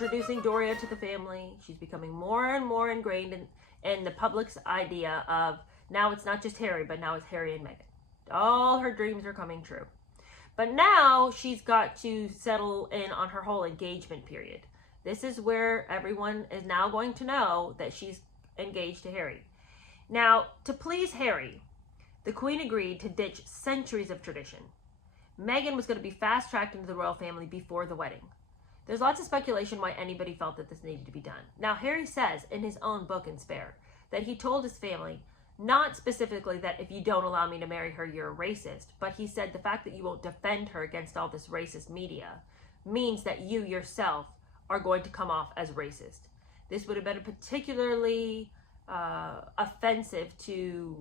introducing Doria to the family. She's becoming more and more ingrained in the public's idea of now it's not just Harry, but now it's Harry and Meghan. All her dreams are coming true. But now she's got to settle in on her whole engagement period. This is where everyone is now going to know that she's engaged to Harry. Now, to please Harry, the Queen agreed to ditch centuries of tradition. Meghan was going to be fast-tracked into the royal family before the wedding. There's lots of speculation why anybody felt that this needed to be done. Now, Harry says in his own book, In Spare, that he told his family, not specifically that if you don't allow me to marry her, you're a racist, but he said the fact that you won't defend her against all this racist media means that you yourself are going to come off as racist. This would have been particularly offensive to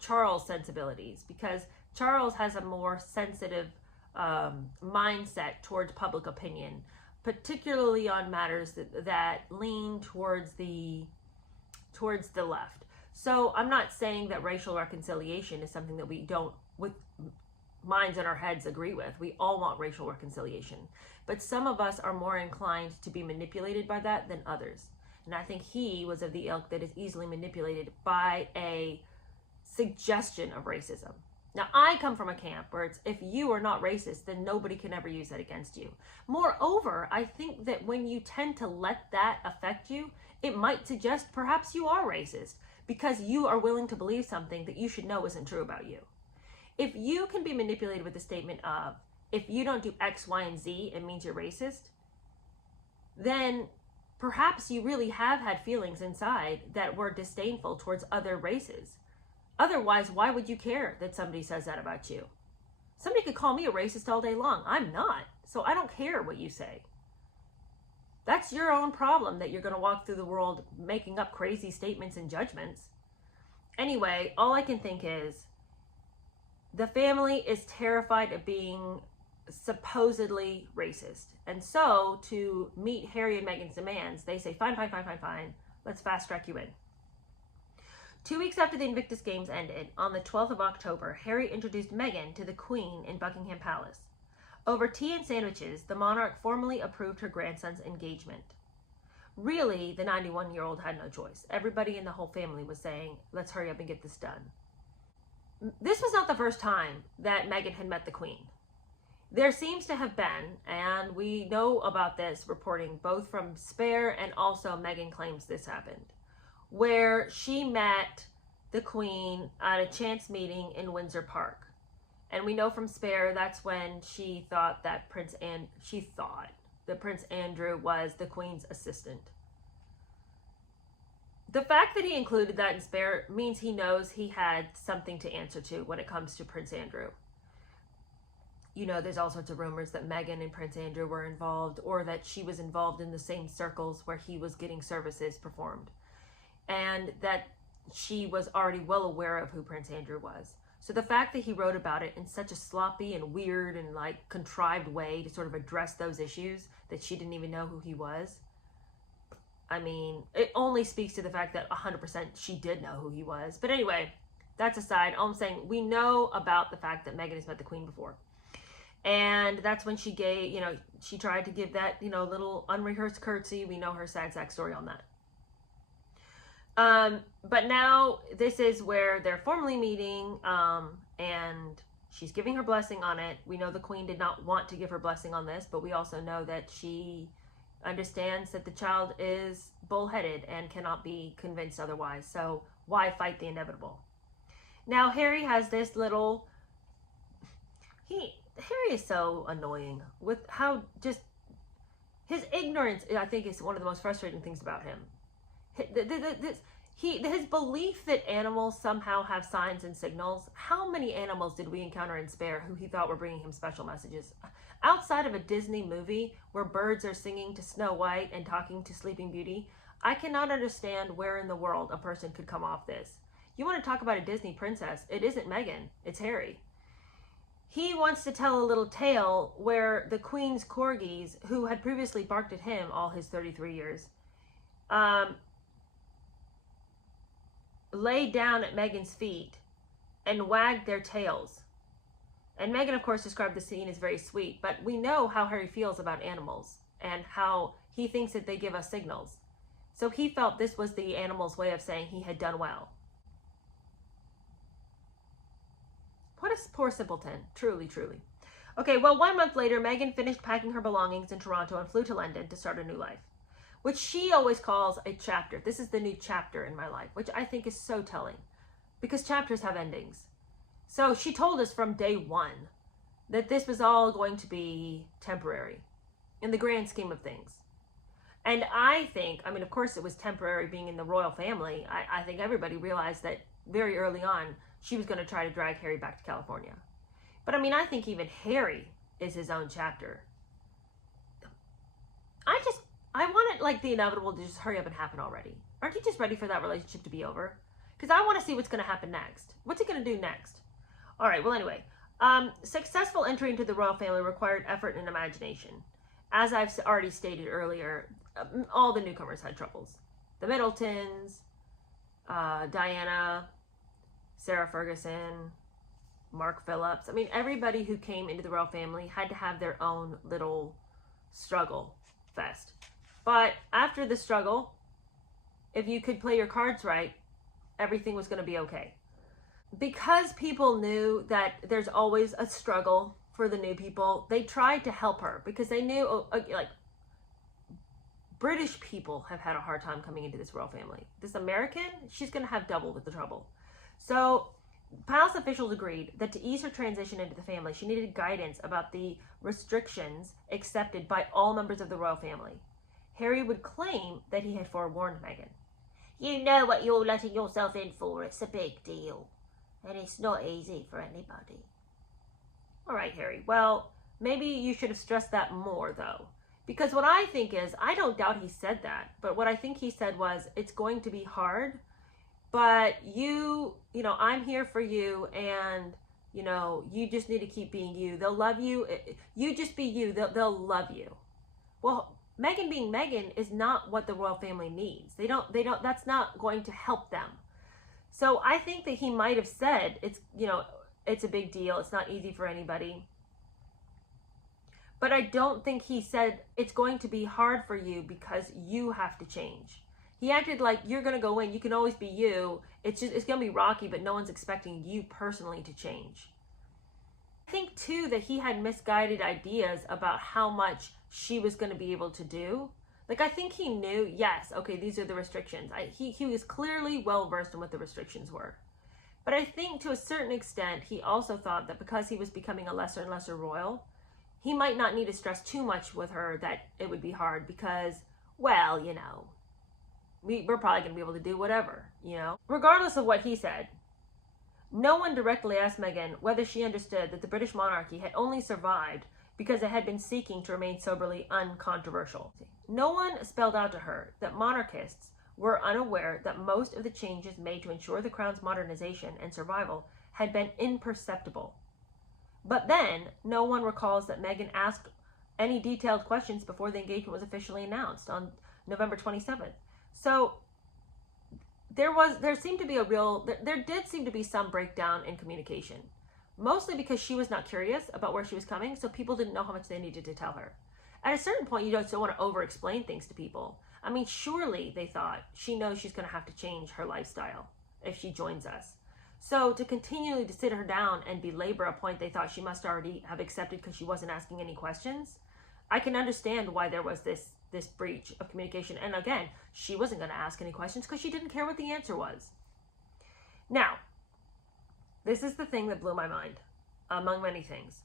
Charles' sensibilities, because Charles has a more sensitive mindset towards public opinion, particularly on matters that lean towards the left. So I'm not saying that racial reconciliation is something that we don't, with minds in our heads, agree with. We all want racial reconciliation. But some of us are more inclined to be manipulated by that than others. And I think he was of the ilk that is easily manipulated by a suggestion of racism. Now, I come from a camp where it's, if you are not racist, then nobody can ever use that against you. Moreover, I think that when you tend to let that affect you, it might suggest perhaps you are racist, because you are willing to believe something that you should know isn't true about you. If you can be manipulated with the statement of, if you don't do X, Y, and Z, it means you're racist, then perhaps you really have had feelings inside that were disdainful towards other races. Otherwise, why would you care that somebody says that about you? Somebody could call me a racist all day long. I'm not, so I don't care what you say. That's your own problem that you're going to walk through the world making up crazy statements and judgments. Anyway, all I can think is the family is terrified of being supposedly racist. And so to meet Harry and Meghan's demands, they say, fine, let's fast track you in. 2 weeks after the Invictus Games ended, on the 12th of October, Harry introduced Meghan to the Queen in Buckingham Palace. Over tea and sandwiches, the monarch formally approved her grandson's engagement. Really, the 91-year-old had no choice. Everybody in the whole family was saying, let's hurry up and get this done. This was not the first time that Meghan had met the Queen. There seems to have been, and we know about this reporting both from Spare and also Meghan claims this happened, where she met the Queen at a chance meeting in Windsor Park. And we know from Spare that's when she thought that Prince Andrew was the Queen's assistant. The fact that he included that in Spare means he knows he had something to answer to when it comes to Prince Andrew. You know, there's all sorts of rumors that Meghan and Prince Andrew were involved, or that she was involved in the same circles where he was getting services performed, and that she was already well aware of who Prince Andrew was. So the fact that he wrote about it in such a sloppy and weird and like contrived way to sort of address those issues that she didn't even know who he was, I mean, it only speaks to the fact that 100% she did know who he was. But anyway, that's aside. All I'm saying, we know about the fact that Meghan has met the Queen before. And that's when she gave, she tried to give that, little unrehearsed curtsy. We know her sad sack story on that. But now this is where they're formally meeting, and she's giving her blessing on it. We know the Queen did not want to give her blessing on this, but we also know that she understands that the child is bullheaded and cannot be convinced otherwise. So why fight the inevitable? Now Harry has this little, Harry is so annoying with how just his ignorance, I think, is one of the most frustrating things about him. His belief that animals somehow have signs and signals. How many animals did we encounter in Spare who he thought were bringing him special messages? Outside of a Disney movie where birds are singing to Snow White and talking to Sleeping Beauty, I cannot understand where in the world a person could come off this. You want to talk about a Disney princess? It isn't Meghan, it's Harry. He wants to tell a little tale where the Queen's corgis, who had previously barked at him all his 33 years, laid down at Meghan's feet and wagged their tails. And Meghan, of course, described the scene as very sweet, but we know how Harry feels about animals and how he thinks that they give us signals. So he felt this was the animal's way of saying he had done well. What a poor simpleton. Truly, truly. Okay, well, 1 month later, Meghan finished packing her belongings in Toronto and flew to London to start a new life, which she always calls a chapter. This is the new chapter in my life, which I think is so telling, because chapters have endings. So she told us from day one that this was all going to be temporary in the grand scheme of things. And I think, I mean, of course it was temporary being in the royal family. I think everybody realized that very early on she was going to try to drag Harry back to California. But I mean, I think even Harry is his own chapter. I want it, like, the inevitable to just hurry up and happen already. Aren't you just ready for that relationship to be over? Because I want to see what's going to happen next. What's he going to do next? All right, well, anyway. Successful entry into the royal family required effort and imagination. As I've already stated earlier, all the newcomers had troubles. The Middletons, Diana, Sarah Ferguson, Mark Phillips. I mean, everybody who came into the royal family had to have their own little struggle fest. But after the struggle, if you could play your cards right, everything was going to be okay. Because people knew that there's always a struggle for the new people, they tried to help her because they knew, like, British people have had a hard time coming into this royal family. This American, she's going to have double the trouble. So palace officials agreed that to ease her transition into the family, she needed guidance about the restrictions accepted by all members of the royal family. Harry would claim that he had forewarned Meghan. You know what you're letting yourself in for. It's a big deal. And it's not easy for anybody. All right, Harry. Well, maybe you should have stressed that more, though. Because what I think is, I don't doubt he said that. But what I think he said was, it's going to be hard. But you know, I'm here for you. And, you know, you just need to keep being you. They'll love you. You just be you. They'll love you. Well, Meghan being Meghan is not what the royal family needs. They don't, that's not going to help them. So I think that he might have said, it's, you know, it's a big deal. It's not easy for anybody. But I don't think he said it's going to be hard for you because you have to change. He acted like you're going to go in. You can always be you. It's going to be rocky, but no one's expecting you personally to change. I think, too, that he had misguided ideas about how much she was going to be able to do. Like, I think he knew, yes, okay, these are the restrictions. He was clearly well-versed in what the restrictions were. But I think to a certain extent, he also thought that because he was becoming a lesser and lesser royal, he might not need to stress too much with her that it would be hard because, well, you know, we're probably going to be able to do whatever, you know. Regardless of what he said, no one directly asked Meghan whether she understood that the British monarchy had only survived because it had been seeking to remain soberly uncontroversial. No one spelled out to her that monarchists were unaware that most of the changes made to ensure the crown's modernization and survival had been imperceptible. But then, no one recalls that Meghan asked any detailed questions before the engagement was officially announced on November 27th. So there did seem to be some breakdown in communication, mostly because she was not curious about where she was coming, so people didn't know how much they needed to tell her. At a certain point, you don't want to over-explain things to people. I mean, surely, they thought, she knows she's going to have to change her lifestyle if she joins us. So to continually to sit her down and belabor a point they thought she must already have accepted because she wasn't asking any questions, I can understand why there was this breach of communication. And again, she wasn't going to ask any questions because she didn't care what the answer was. Now, this is the thing that blew my mind, among many things.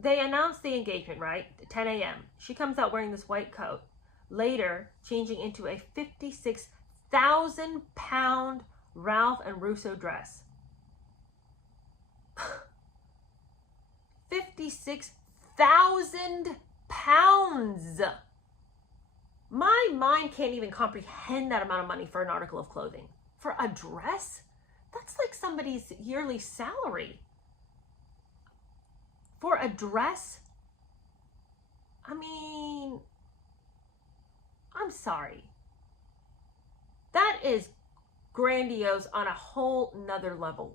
They announced the engagement, right? 10 a.m. She comes out wearing this white coat, later changing into a 56,000-pound Ralph and Russo dress. 56,000 pounds! My mind can't even comprehend that amount of money for an article of clothing. For a dress? That's like somebody's yearly salary. For a dress? I mean, I'm sorry. That is grandiose on a whole nother level.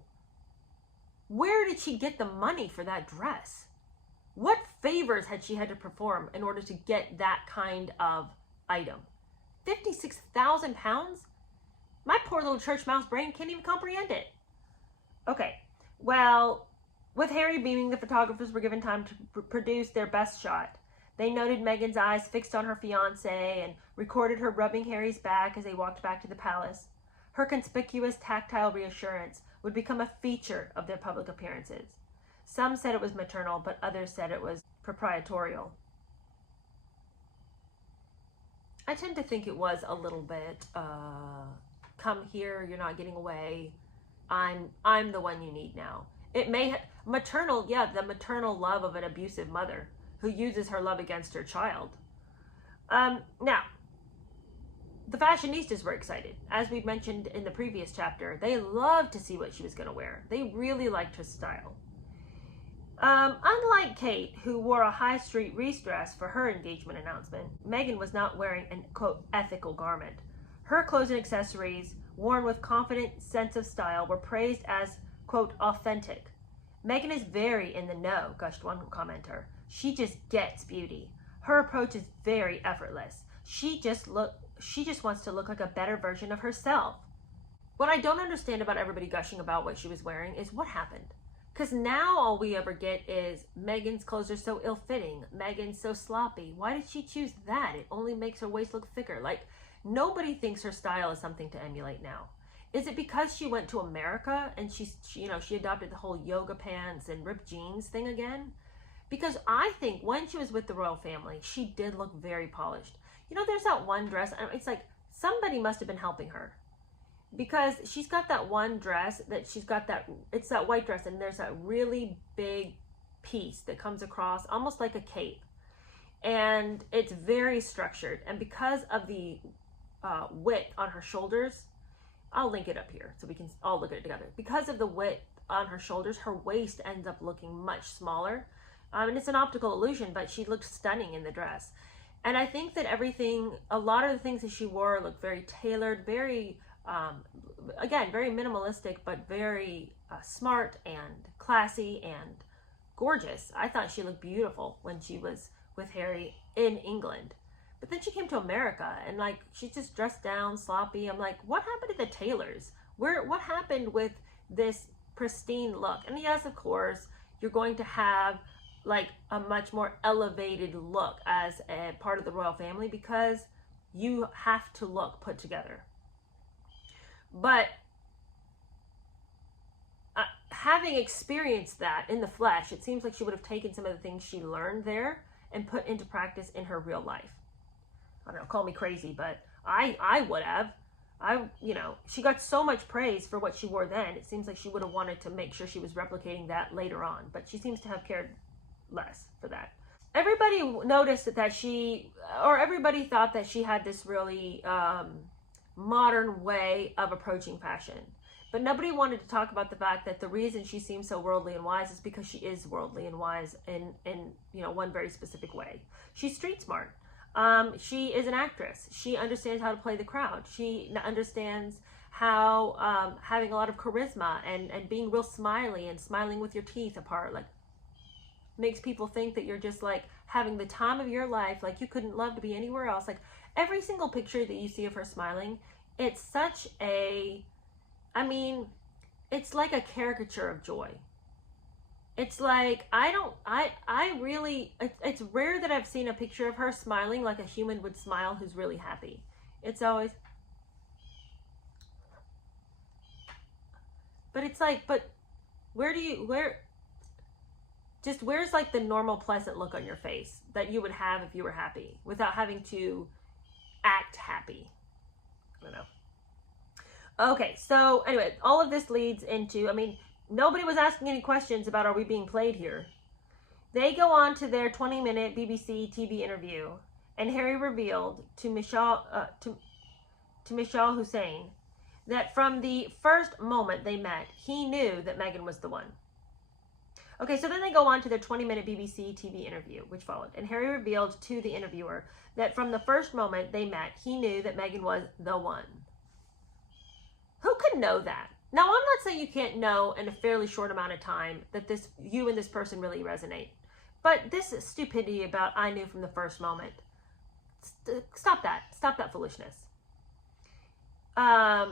Where did she get the money for that dress? What favors had she had to perform in order to get that kind of item? 56,000 pounds? My poor little church mouse brain can't even comprehend it. Okay, well, with Harry beaming, the photographers were given time to produce their best shot. They noted Meghan's eyes fixed on her fiance and recorded her rubbing Harry's back as they walked back to the palace. Her conspicuous tactile reassurance would become a feature of their public appearances. Some said it was maternal, but others said it was proprietorial. I tend to think it was a little bit, come here, you're not getting away. I'm the one you need now. It may maternal, yeah, the maternal love of an abusive mother who uses her love against her child. Now, the fashionistas were excited. As we mentioned in the previous chapter, they loved to see what she was going to wear. They really liked her style. Unlike Kate, who wore a high street Reese dress for her engagement announcement, Meghan was not wearing an, quote, ethical garment. Her clothes and accessories, worn with confident sense of style, were praised as, quote, authentic. Meghan is very in the know, gushed one commenter. She just gets beauty. Her approach is very effortless. She just wants to look like a better version of herself. What I don't understand about everybody gushing about what she was wearing is what happened. Because now all we ever get is Meghan's clothes are so ill-fitting. Meghan's so sloppy. Why did she choose that? It only makes her waist look thicker. Like, nobody thinks her style is something to emulate now. Is it because she went to America and she adopted the whole yoga pants and ripped jeans thing again? Because I think when she was with the royal family, she did look very polished. You know, there's that one dress. It's like somebody must have been helping her. Because she's got that one dress that it's that white dress, and there's that really big piece that comes across almost like a cape. And it's very structured. And because of the width on her shoulders, I'll link it up here so we can all look at it together. Because of the width on her shoulders, her waist ends up looking much smaller. And it's an optical illusion, but she looked stunning in the dress. And I think that a lot of the things that she wore looked very tailored, very... again, very minimalistic, but very smart and classy and gorgeous. I thought she looked beautiful when she was with Harry in England. But then she came to America and like she's just dressed down, sloppy. I'm like, what happened to the tailors? What happened with this pristine look? And yes, of course, you're going to have like a much more elevated look as a part of the royal family because you have to look put together. But having experienced that in the flesh, it seems like she would have taken some of the things she learned there and put into practice in her real life. I don't know, call me crazy, but I would have. She got so much praise for what she wore then. It seems like she would have wanted to make sure she was replicating that later on, but she seems to have cared less for that. Everybody noticed everybody thought that she had this really modern way of approaching fashion. But nobody wanted to talk about the fact that the reason she seems so worldly and wise is because she is worldly and wise in one very specific way. She's street smart. She is an actress. She understands how to play the crowd. She understands how having a lot of charisma and being real smiley and smiling with your teeth apart like makes people think that you're just like having the time of your life, like you couldn't love to be anywhere else. Like every single picture that you see of her smiling, it's such it's like a caricature of joy. It's like, it's rare that I've seen a picture of her smiling like a human would smile who's really happy. It's always, but it's like, where's like the normal pleasant look on your face that you would have if you were happy without having to act happy? I don't know. Okay, so anyway, all of this leads into, nobody was asking any questions about are we being played here. They go on to their 20-minute BBC TV interview, and Harry revealed to Michelle Hussein that from the first moment they met, he knew that Meghan was the one. Okay, so then they go on to their 20-minute BBC TV interview, which followed, and Harry revealed to the interviewer that from the first moment they met, he knew that Meghan was the one. Who could know that? Now, I'm not saying you can't know in a fairly short amount of time that you and this person really resonate. But this stupidity about I knew from the first moment. Stop that. Stop that foolishness. I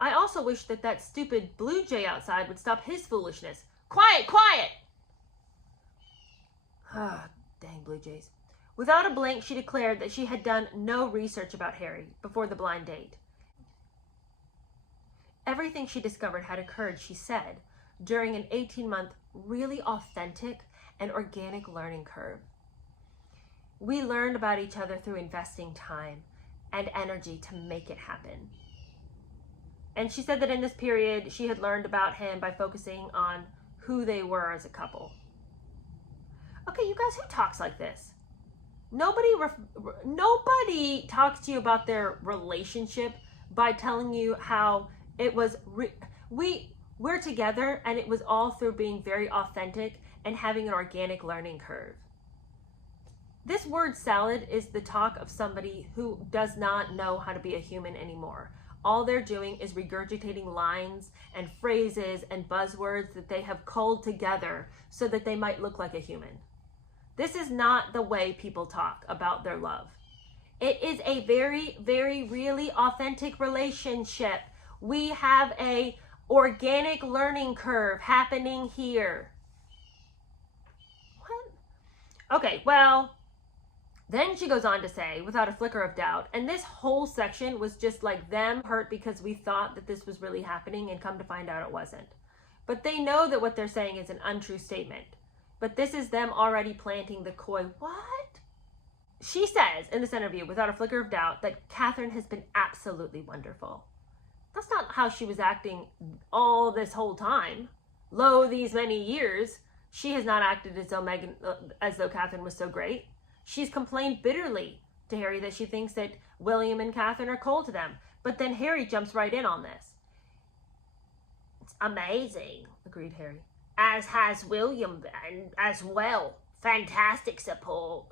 also wish that stupid blue jay outside would stop his foolishness. Quiet, quiet! Ah, dang blue jays. Without a blink, she declared that she had done no research about Harry before the blind date. Everything she discovered had occurred, she said, during an 18-month, really authentic and organic learning curve. We learned about each other through investing time and energy to make it happen. And she said that in this period, she had learned about him by focusing on who they were as a couple. Okay, you guys, who talks like this? Nobody talks to you about their relationship by telling you how it was, we're together and it was all through being very authentic and having an organic learning curve. This word salad is the talk of somebody who does not know how to be a human anymore. All they're doing is regurgitating lines and phrases and buzzwords that they have culled together so that they might look like a human. This is not the way people talk about their love. It is a very, very, really authentic relationship. We have a organic learning curve happening here. What? Okay, well, then she goes on to say, without a flicker of doubt, and this whole section was just like them hurt because we thought that this was really happening and come to find out it wasn't. But they know that what they're saying is an untrue statement. But this is them already planting the coy, what? She says in this interview, without a flicker of doubt, that Catherine has been absolutely wonderful. That's not how she was acting all this whole time. Lo, these many years, she has not acted as though Catherine was so great. She's complained bitterly to Harry that she thinks that William and Catherine are cold to them. But then Harry jumps right in on this. It's amazing, agreed Harry. As has William and as well. Fantastic support.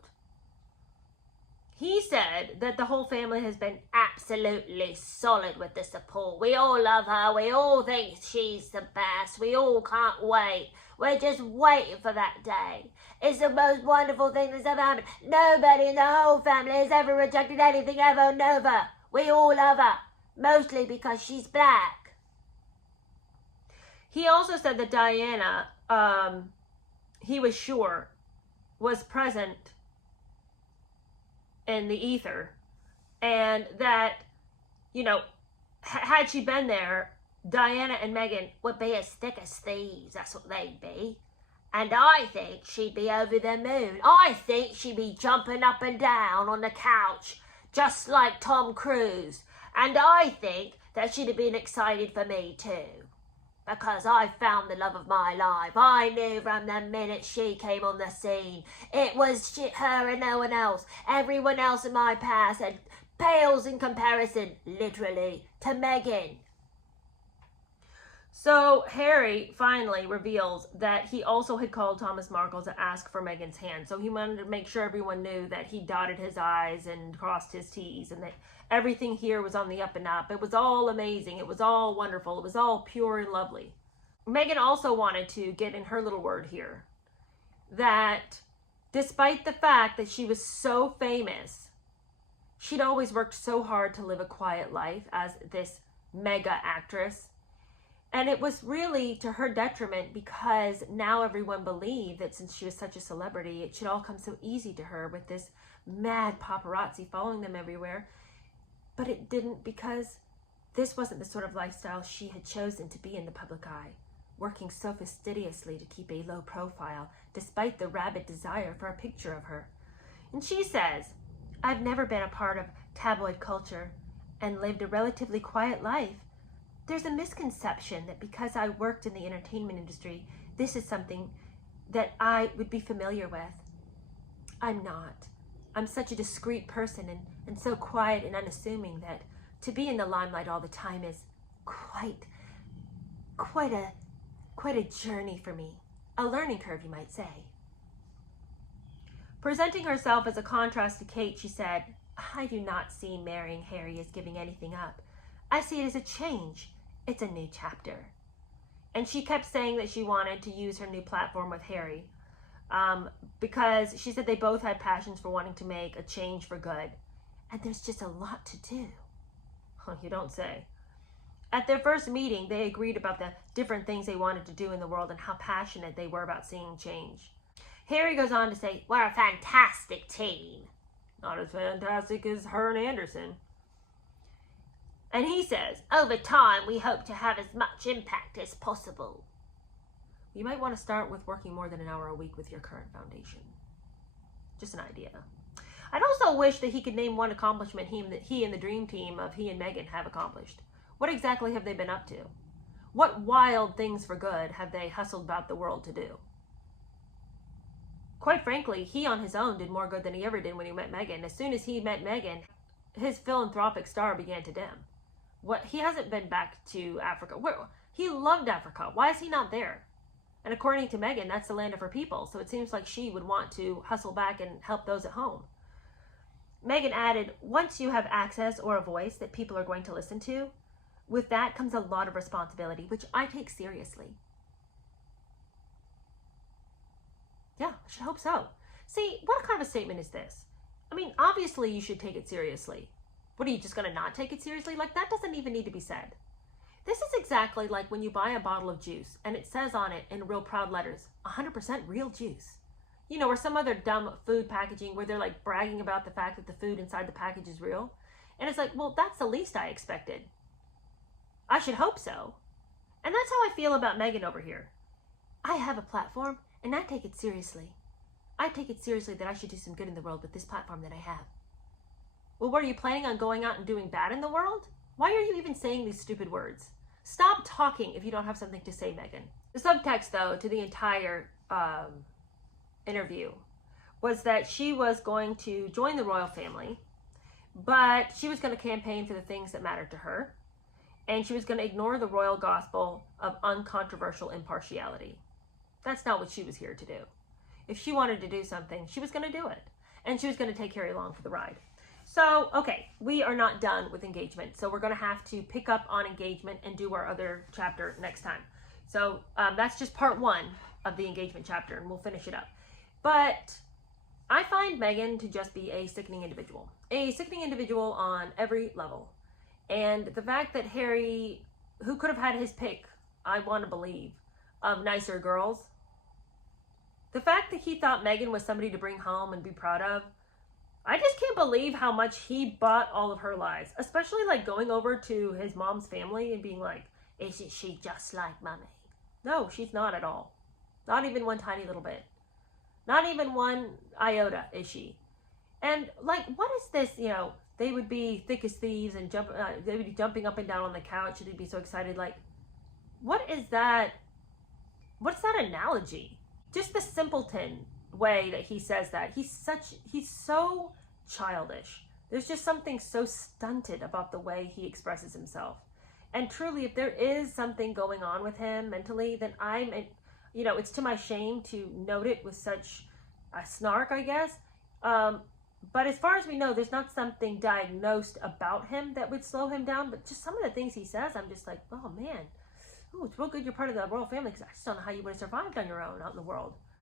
He said that the whole family has been absolutely solid with the support. We all love her. We all think she's the best. We all can't wait. We're just waiting for that day. It's the most wonderful thing that's ever happened. Nobody in the whole family has ever rejected anything ever over. We all love her. Mostly because she's black. He also said that Diana, he was sure, was present in the ether, and that, you know, had she been there, Diana and Meghan would be as thick as thieves. That's what they'd be. And I think she'd be over the moon. I think she'd be jumping up and down on the couch, just like Tom Cruise. And I think that she'd have been excited for me too. Because I found the love of my life. I knew from the minute she came on the scene. It was her and no one else. Everyone else in my past had pales in comparison, literally, to Meghan. So Harry finally reveals that he also had called Thomas Markle to ask for Meghan's hand. So he wanted to make sure everyone knew that he dotted his I's and crossed his T's and that everything here was on the up and up. It was all amazing. It was all wonderful. It was all pure and lovely. Meghan also wanted to get in her little word here that despite the fact that she was so famous, she'd always worked so hard to live a quiet life as this mega actress. And it was really to her detriment because now everyone believed that since she was such a celebrity, it should all come so easy to her with this mad paparazzi following them everywhere. But it didn't, because this wasn't the sort of lifestyle she had chosen to be in the public eye, working so fastidiously to keep a low profile despite the rabid desire for a picture of her. And she says, I've never been a part of tabloid culture and lived a relatively quiet life. There's a misconception that because I worked in the entertainment industry, this is something that I would be familiar with. I'm not. I'm such a discreet person and so quiet and unassuming that to be in the limelight all the time is quite a journey for me. A learning curve, you might say. Presenting herself as a contrast to Kate, she said, I do not see marrying Harry as giving anything up. I see it as a change. It's a new chapter. And she kept saying that she wanted to use her new platform with Harry because she said they both had passions for wanting to make a change for good. And there's just a lot to do. Oh, you don't say. At their first meeting, they agreed about the different things they wanted to do in the world and how passionate they were about seeing change. Harry goes on to say, "We're a fantastic team." Not as fantastic as her and Anderson. And he says, "Over time, we hope to have as much impact as possible." You might want to start with working more than an hour a week with your current foundation. Just an idea. I'd also wish that he could name one accomplishment he and the dream team of he and Meghan have accomplished. What exactly have they been up to? What wild things for good have they hustled about the world to do? Quite frankly, he on his own did more good than he ever did when he met Meghan. As soon as he met Meghan, his philanthropic star began to dim. He hasn't been back to Africa. He loved Africa. Why is he not there? And according to Meghan, that's the land of her people. So it seems like she would want to hustle back and help those at home. Meghan added, "Once you have access or a voice that people are going to listen to, with that comes a lot of responsibility, which I take seriously." Yeah, I should hope so. See, what kind of a statement is this? I mean, obviously you should take it seriously. What, are you just going to not take it seriously? Like, that doesn't even need to be said. This is exactly like when you buy a bottle of juice and it says on it in real proud letters, 100% real juice. You know, or some other dumb food packaging where they're like bragging about the fact that the food inside the package is real. And it's like, well, that's the least I expected. I should hope so. And that's how I feel about Meghan over here. I have a platform and I take it seriously. I take it seriously that I should do some good in the world with this platform that I have. Well, what, are you planning on going out and doing bad in the world? Why are you even saying these stupid words? Stop talking if you don't have something to say, Meghan. The subtext, though, to the entire interview was that she was going to join the royal family, but she was going to campaign for the things that mattered to her, and she was going to ignore the royal gospel of uncontroversial impartiality. That's not what she was here to do. If she wanted to do something, she was going to do it, and she was going to take Harry along for the ride. So, okay, we are not done with engagement, so we're going to have to pick up on engagement and do our other chapter next time. So that's just part one of the engagement chapter, and we'll finish it up. But I find Meghan to just be a sickening individual on every level. And the fact that Harry, who could have had his pick, I want to believe, of nicer girls, the fact that he thought Meghan was somebody to bring home and be proud of, I just can't believe how much he bought all of her lies, especially like going over to his mom's family and being like, "Isn't she just like mommy?" No, she's not at all. Not even one tiny little bit. Not even one iota is she. And like, what is this? You know, they would be thick as thieves and they would be jumping up and down on the couch and they'd be so excited. Like, what is that? What's that analogy? Just the simpleton way that he says that. He's so childish. There's just something so stunted about the way he expresses himself. And truly, if there is something going on with him mentally, then it's to my shame to note it with such a snark, I guess. But as far as we know, there's not something diagnosed about him that would slow him down. But just some of the things he says, I'm just like, oh man, it's real good you're part of the royal family, because I just don't know how you would have survived on your own out in the world.